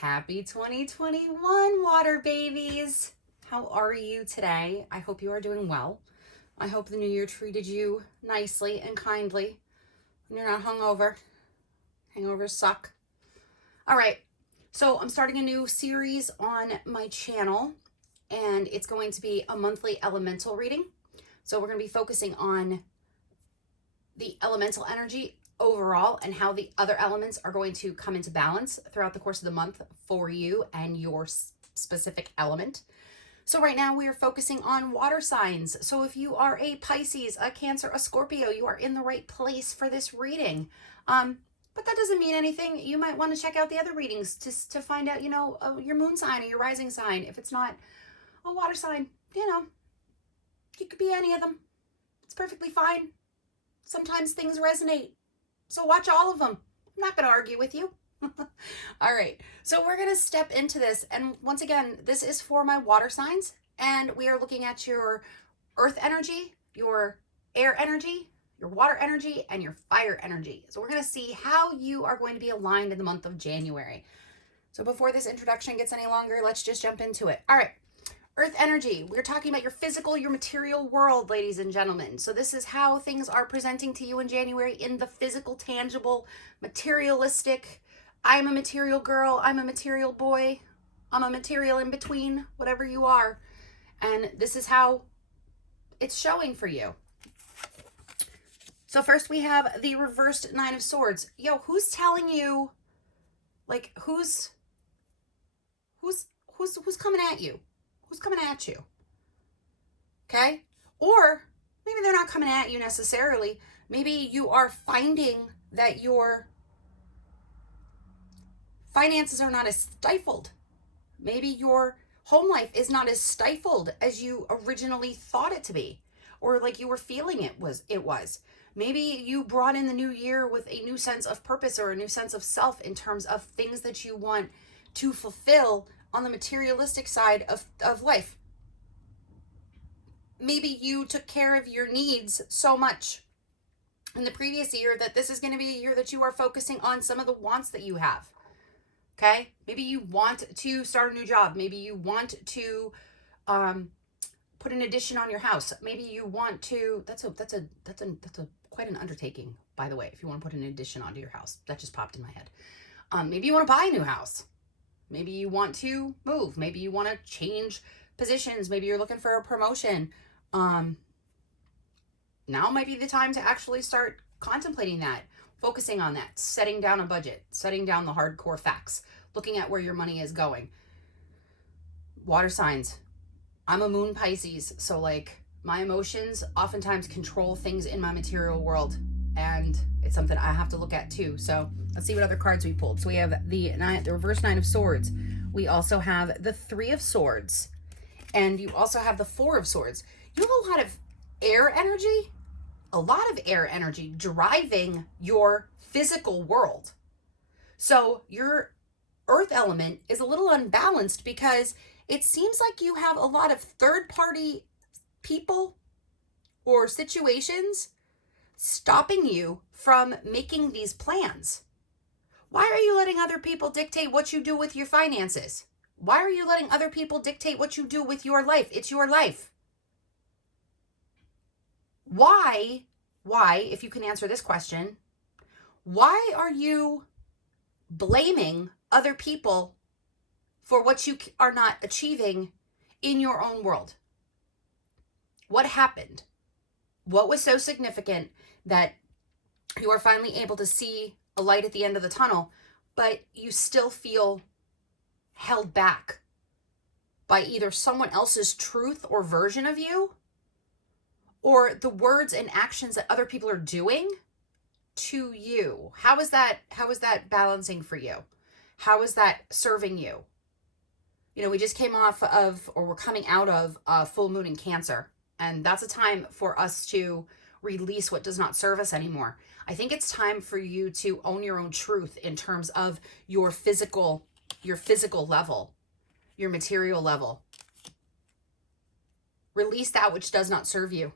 Happy 2021, water babies. How are you today? I hope you are doing well. I hope the new year treated you nicely and kindly and you're not hungover. Hangovers suck. All right, so I'm starting a new series on my channel, and it's going to be a monthly elemental reading. So we're going to be focusing on the elemental energy overall and how the other elements are going to come into balance throughout the course of the month for you and your specific element. So right now we are focusing on water signs. So if you are a Pisces, a Cancer, a Scorpio, you are in the right place for this reading. But that doesn't mean anything. You might want to check out the other readings to find out, your moon sign or your rising sign. If it's not a water sign, you could be any of them. It's perfectly fine. Sometimes things resonate. So watch all of them. I'm not going to argue with you. All right. So we're going to step into this. And once again, this is for my water signs. And we are looking at your earth energy, your air energy, your water energy, and your fire energy. So we're going to see how you are going to be aligned in the month of January. So before this introduction gets any longer, let's just jump into it. All right. Earth energy, we're talking about your physical, your material world, ladies and gentlemen. So this is how things are presenting to you in January in the physical, tangible, materialistic. I'm a material girl. I'm a material boy. I'm a material in between, whatever you are. And this is how it's showing for you. So first we have the reversed Nine of Swords. Yo, who's telling you, like, who's coming at you? Who's coming at you? Okay? Or maybe they're not coming at you necessarily. Maybe you are finding that your finances are not as stifled. Maybe your home life is not as stifled as you originally thought it to be, or like you were feeling it was. Maybe you brought in the new year with a new sense of purpose or a new sense of self in terms of things that you want to fulfill on the materialistic side of life. Maybe you took care of your needs so much in the previous year that this is going to be a year that you are focusing on some of the wants that you have. Okay? Maybe you want to start a new job. Maybe you want to put an addition on your house. Maybe you want to, that's quite an undertaking, by the way, if you want to put an addition onto your house. That just popped in my head. Maybe you want to buy a new house. Maybe you want to move. Maybe you want to change positions. Maybe you're looking for a promotion. Now might be the time to actually start contemplating that, focusing on that, setting down a budget, setting down the hardcore facts, looking at where your money is going. Water signs. I'm a moon Pisces, so like my emotions oftentimes control things in my material world, and it's something I have to look at too. So let's see what other cards we pulled. So we have the reverse Nine of Swords. We also have the Three of Swords, and you also have the Four of Swords. You have a lot of air energy driving your physical world. So your earth element is a little unbalanced because it seems like you have a lot of third-party people or situations stopping you from making these plans. Why are you letting other people dictate what you do with your finances? Why are you letting other people dictate what you do with your life? It's your life. Why, if you can answer this question, why are you blaming other people for what you are not achieving in your own world? What happened? What was so significant that you are finally able to see a light at the end of the tunnel, but you still feel held back by either someone else's truth or version of you, or the words and actions that other people are doing to you? How is that balancing for you? How is that serving you? We just came off of, or we're coming out of a full moon in Cancer, and that's a time for us to release what does not serve us anymore. I think it's time for you to own your own truth in terms of your physical level, your material level. Release that which does not serve you.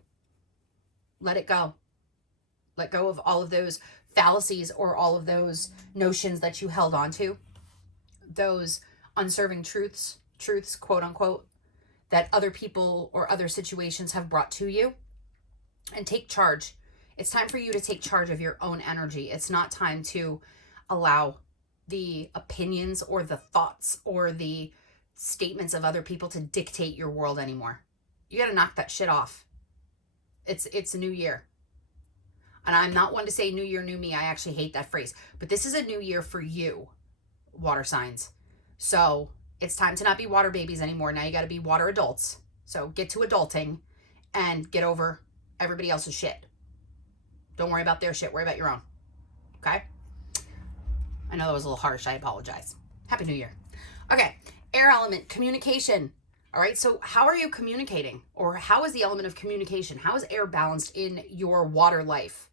Let it go. Let go of all of those fallacies or all of those notions that you held on to. those unserving truths, quote unquote, that other people or other situations have brought to you, and take charge. It's time for you to take charge of your own energy. It's not time to allow the opinions or the thoughts or the statements of other people to dictate your world anymore. You got to knock that shit off. It's a new year. And I'm not one to say new year, new me. I actually hate that phrase. But this is a new year for you, water signs. So it's time to not be water babies anymore. Now you got to be water adults. So get to adulting and get over everybody else's shit. Don't worry about their shit. Worry about your own. Okay? I know that was a little harsh. I apologize. Happy New Year. Okay. Air element, communication. All right. So how are you communicating? Or how is the element of communication? How is air balanced in your water life?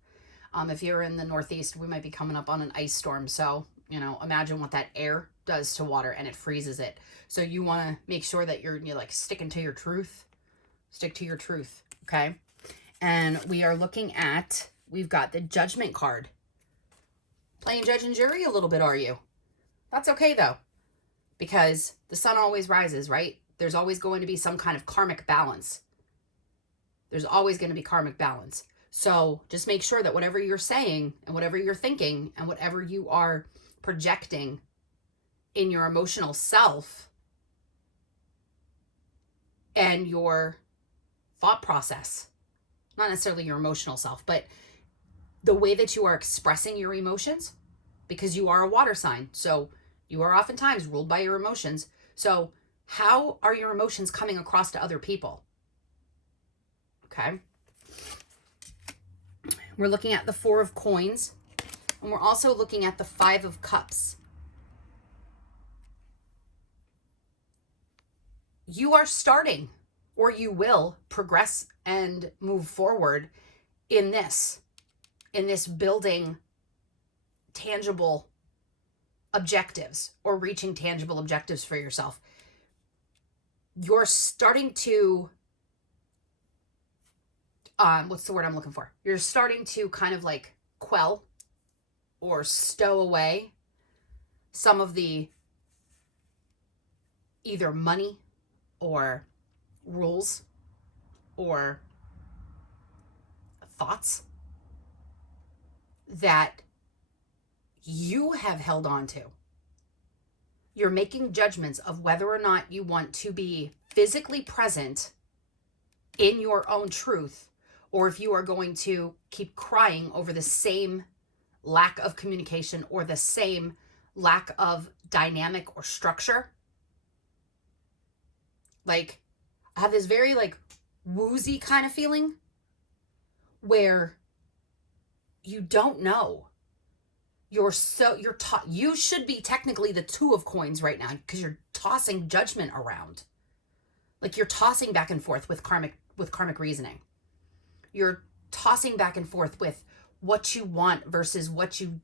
If you're in the Northeast, we might be coming up on an ice storm. So, imagine what that air does to water, and it freezes it. So you want to make sure that you're like sticking to your truth. Stick to your truth. Okay. And we are looking at, we've got the Judgment card. Playing judge and jury a little bit, are you? That's okay though, because the sun always rises, right? There's always going to be some kind of karmic balance. There's always going to be karmic balance. So just make sure that whatever you're saying and whatever you're thinking and whatever you are projecting in your emotional self and your thought process, not necessarily your emotional self, but the way that you are expressing your emotions, because you are a water sign. So you are oftentimes ruled by your emotions. So how are your emotions coming across to other people? Okay. We're looking at the 4 of coins, and we're also looking at the 5 of cups. You are starting, or you will progress and move forward in this building tangible objectives or reaching tangible objectives for yourself. You're starting to, what's the word I'm looking for? You're starting to kind of like quell or stow away some of the either money or rules or thoughts that you have held on to. You're making judgments of whether or not you want to be physically present in your own truth, or if you are going to keep crying over the same lack of communication or the same lack of dynamic or structure. Like, I have this very like woozy kind of feeling where you don't know. You should be technically the 2 of coins right now, because you're tossing judgment around. Like, you're tossing back and forth with karmic reasoning. You're tossing back and forth with what you want versus what you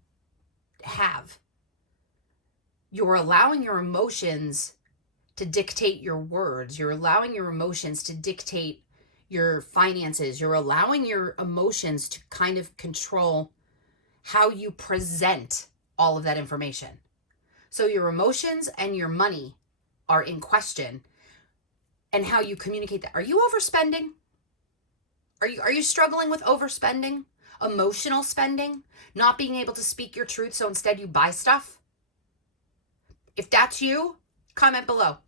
have. You're allowing your emotions to dictate your words. You're allowing your emotions to dictate your finances. You're allowing your emotions to kind of control how you present all of that information. So your emotions and your money are in question, and how you communicate that. Are you overspending? Are you struggling with overspending? Emotional spending? Not being able to speak your truth, so instead you buy stuff? If that's you, comment below.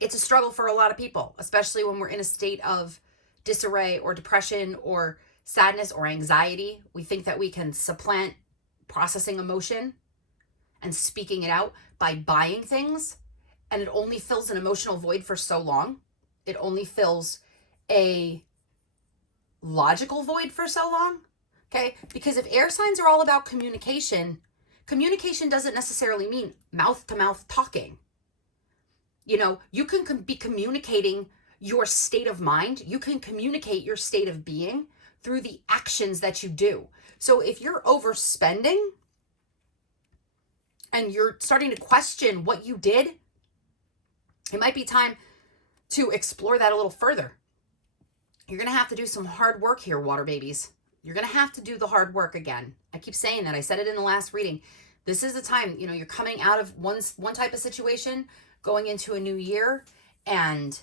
It's a struggle for a lot of people, especially when we're in a state of disarray or depression or sadness or anxiety. We think that we can supplant processing emotion and speaking it out by buying things, and it only fills an emotional void for so long. It only fills a logical void for so long. Okay? Because if air signs are all about communication doesn't necessarily mean mouth-to-mouth talking. You can be communicating your state of mind. You can communicate your state of being through the actions that you do. So if you're overspending and you're starting to question what you did, it might be time to explore that a little further. You're going to have to do some hard work here, water babies. You're going to have to do the hard work again. I keep saying that. I said it in the last reading. This is the time, you know, you're coming out of one type of situation, going into a new year, and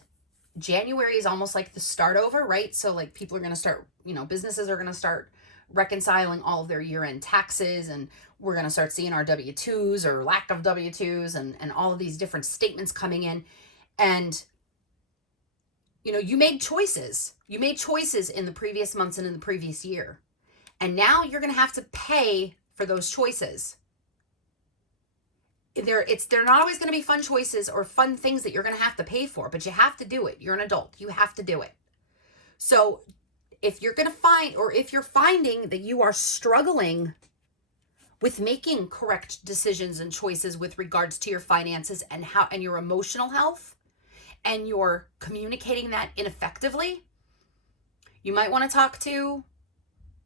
January is almost like the start over, right? So like people are going to start, you know, businesses are going to start reconciling all of their year-end taxes, and we're going to start seeing our W-2s or lack of W-2s and all of these different statements coming in. And, you know, you made choices. You made choices in the previous months and in the previous year. And now you're going to have to pay for those choices. They're not always going to be fun choices or fun things that you're going to have to pay for, but you have to do it. You're an adult. You have to do it. So if you're going to find, or if you're finding that you are struggling with making correct decisions and choices with regards to your finances and your emotional health, and you're communicating that ineffectively, you might want to talk to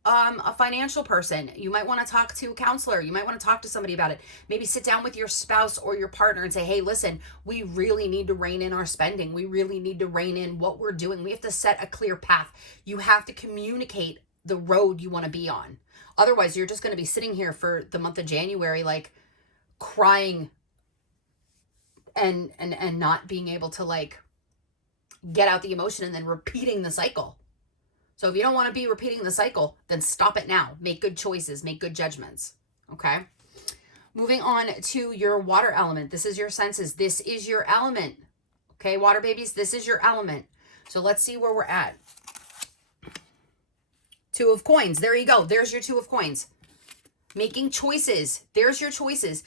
a financial person. You might want to talk to a counselor. You might want to talk to somebody about it. Maybe sit down with your spouse or your partner and say, hey, listen, we really need to rein in our spending. We really need to rein in what we're doing. We have to set a clear path. You have to communicate the road you want to be on. Otherwise, you're just going to be sitting here for the month of January, like crying and not being able to like get out the emotion and then repeating the cycle. So if you don't want to be repeating the cycle, then stop it now. Make good choices, make good judgments. Okay. Moving on to your water element. This is your senses. This is your element. Okay, water babies, this is your element. So let's see where we're at. Two of coins. There you go. There's your two of coins. Making choices. There's your choices.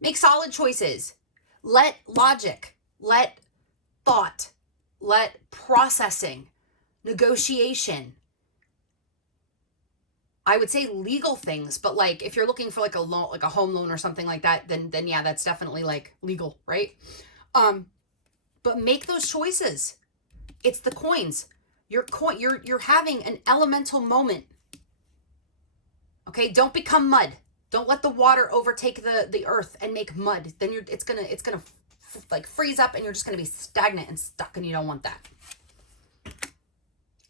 Make solid choices. Let logic, let thought, let processing, negotiation, I would say legal things, but like if you're looking for like a loan, like a home loan or something like that, then yeah, that's definitely like legal, right? But make those choices. It's the coins. You're having an elemental moment. Okay, don't become mud. Don't let the water overtake the earth and make mud. Then it's gonna like freeze up and you're just gonna be stagnant and stuck, and you don't want that.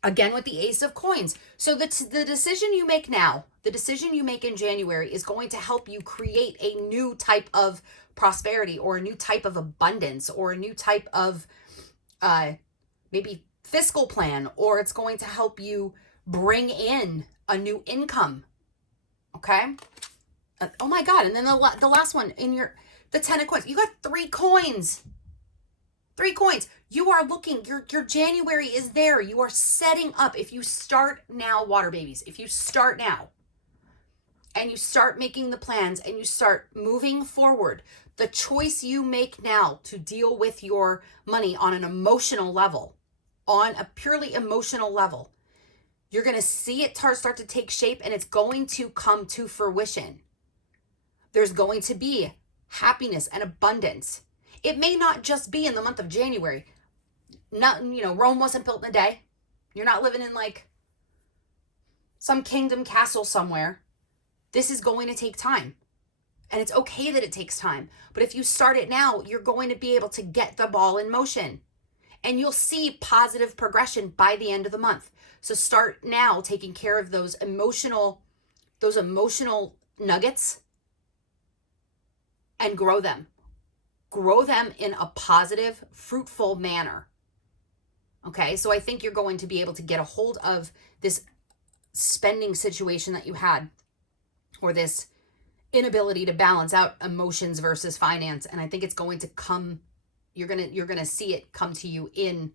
Again with the Ace of Coins. So the decision you make now, the decision you make in January is going to help you create a new type of prosperity or a new type of abundance or a new type of maybe fiscal plan, or it's going to help you bring in a new income. Okay? Oh my God. And then the last one in the 10 of coins. You got 3 coins. 3 coins. You are looking, your January is there. You are setting up. If you start now, water babies, if you start now and you start making the plans and you start moving forward, the choice you make now to deal with your money on an emotional level, on a purely emotional level, you're going to see it start to take shape, and it's going to come to fruition. There's going to be happiness and abundance. It may not just be in the month of January. Rome wasn't built in a day. You're not living in like some kingdom castle somewhere. This is going to take time. And it's okay that it takes time. But if you start it now, you're going to be able to get the ball in motion. And you'll see positive progression by the end of the month. So start now taking care of those emotional nuggets and grow them. Grow them in a positive, fruitful manner. Okay, so I think you're going to be able to get a hold of this spending situation that you had, or this inability to balance out emotions versus finance. And I think it's going to come, you're gonna see it come to you in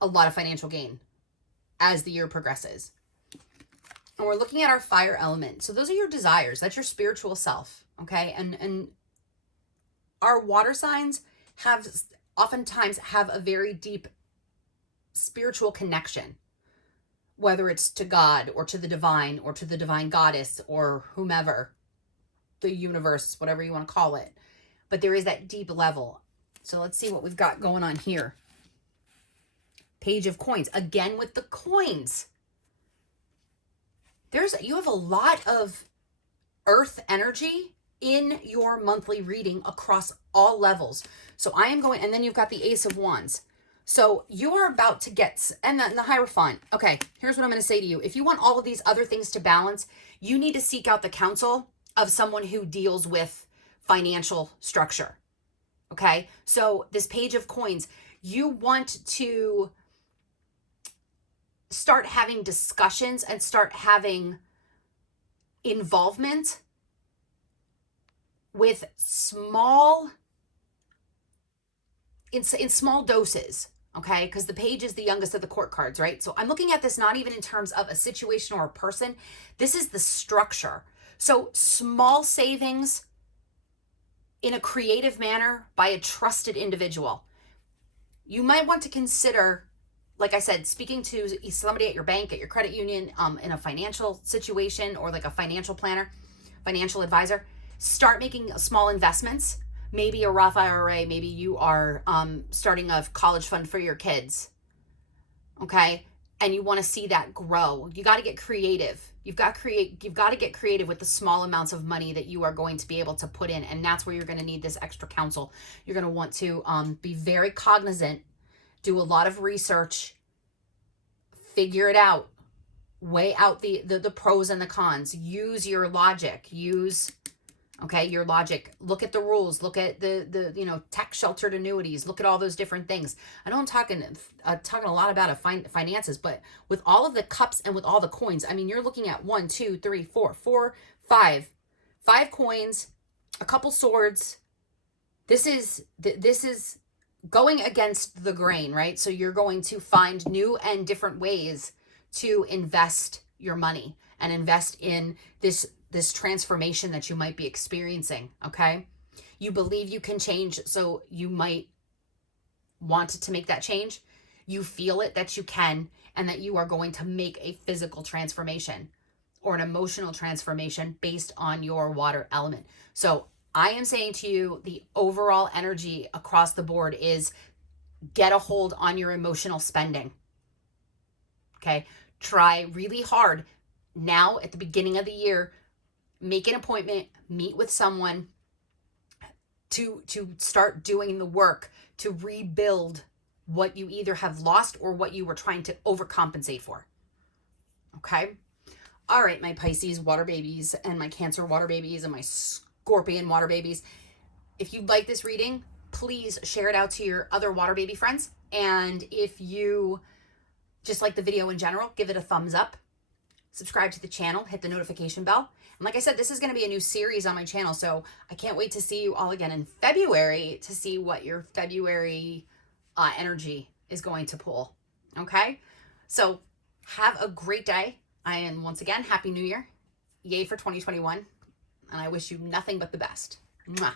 a lot of financial gain as the year progresses. And we're looking at our fire element. So those are your desires. That's your spiritual self. Okay, and our water signs oftentimes have a very deep spiritual connection, whether it's to God or to the divine or to the divine goddess or whomever, the universe, whatever you want to call it. But there is that deep level. So let's see what we've got going on here. Page of Coins. Again with the coins. You have a lot of earth energy in your monthly reading across all levels. So I am going, and then you've got the Ace of Wands. So you are about to get, and the Hierophant. Okay, here's what I'm going to say to you. If you want all of these other things to balance, you need to seek out the counsel of someone who deals with financial structure. Okay, so this Page of Coins, you want to start having discussions and start having involvement with in small doses, okay? Because the Page is the youngest of the court cards, right? So I'm looking at this not even in terms of a situation or a person. This is the structure. So small savings in a creative manner by a trusted individual. You might want to consider, like I said, speaking to somebody at your bank, at your credit union, in a financial situation, or like a financial planner, financial advisor. Start making small investments, maybe a Roth IRA, maybe you are starting a college fund for your kids, okay? And you want to see that grow. You got to get creative. You've got to get creative with the small amounts of money that you are going to be able to put in. And that's where you're going to need this extra counsel. You're going to want to be very cognizant, do a lot of research, figure it out, weigh out the pros and the cons, use your logic, your logic, look at the rules, look at the tax sheltered annuities, look at all those different things. I know I'm talking a lot about finances, but with all of the cups and with all the coins, I mean, you're looking at 1, 2, 3, 4, 5 coins, a couple swords. This is going against the grain, right? So you're going to find new and different ways to invest your money and invest in this transformation that you might be experiencing, okay? You believe you can change, so you might want to make that change. You feel it that you can, and that you are going to make a physical transformation or an emotional transformation based on your water element. So I am saying to you, the overall energy across the board is get a hold on your emotional spending, okay? Try really hard now at the beginning of the year. Make an appointment, meet with someone to start doing the work to rebuild what you either have lost or what you were trying to overcompensate for. Okay? All right, my Pisces water babies and my Cancer water babies and my Scorpion water babies. If you like this reading, please share it out to your other water baby friends. And if you just like the video in general, give it a thumbs up. Subscribe to the channel, hit the notification bell. And like I said, this is going to be a new series on my channel, so I can't wait to see you all again in February to see what your February energy is going to pull, okay? So have a great day, and once again, Happy New Year. Yay for 2021, and I wish you nothing but the best. Mwah.